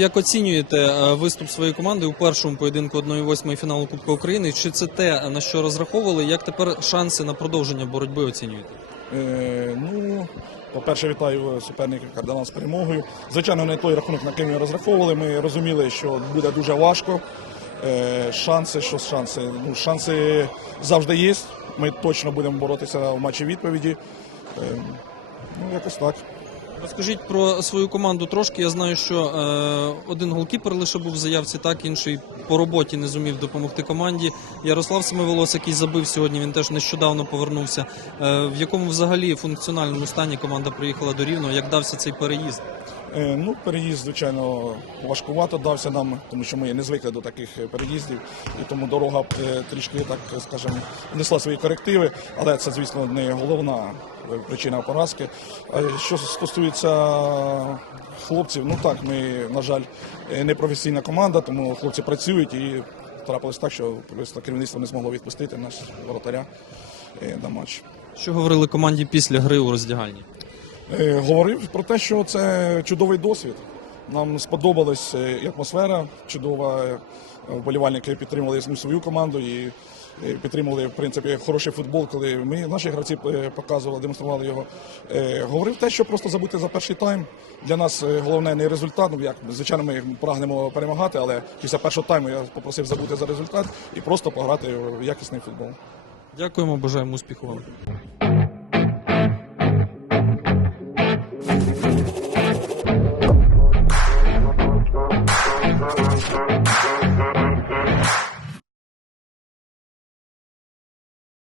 Як оцінюєте е, виступ своєї команди у першому поєдинку 1-8 фіналу Кубка України? Чи це те, на що розраховували? Як тепер шанси на продовження боротьби оцінюєте? Е, ну, по-перше, вітаю суперника кардинал з перемогою. Звичайно, не той рахунок, на який ми розраховували. Ми розуміли, що буде дуже важко. Е, шанси, що шанси? Ну, шанси завжди є. Ми точно будемо боротися в матчі відповіді. Е, ну, якось так. Розкажіть про свою команду трошки. Я знаю, що е, один голкіпер лише був в заявці, так інший по роботі не зумів допомогти команді. Ярослав Семиволос, який забив сьогодні, він теж нещодавно повернувся. Е, в якому взагалі функціональному стані команда приїхала до Рівного? Як дався цей переїзд? Е, Ну, переїзд, звичайно, важкувато дався нам, тому що ми не звикли до таких е, переїздів, і тому дорога е, трішки, так скажемо, внесла свої корективи, але це, звісно, не головна причина поразки. Що стосується хлопців, ну так, ми, на жаль, не професійна команда, тому хлопці працюють і трапилось так, що керівництво не змогло відпустити нас воротаря на матч. Що говорили команді після гри у роздягальні? Е, говорив про те, що це чудовий досвід. Нам сподобалась е, і атмосфера чудова. Е, Вболівальники підтримали свою команду і підтримали в принципі хороший футбол, коли ми наші гравці показували, демонстрували його. Говорив те, що просто забути за перший тайм. Для нас головне не результат. Ну як звичайно, ми прагнемо перемагати, але після першого тайму я попросив забути за результат і просто пограти в якісний футбол. Дякуємо, бажаємо успіху вам.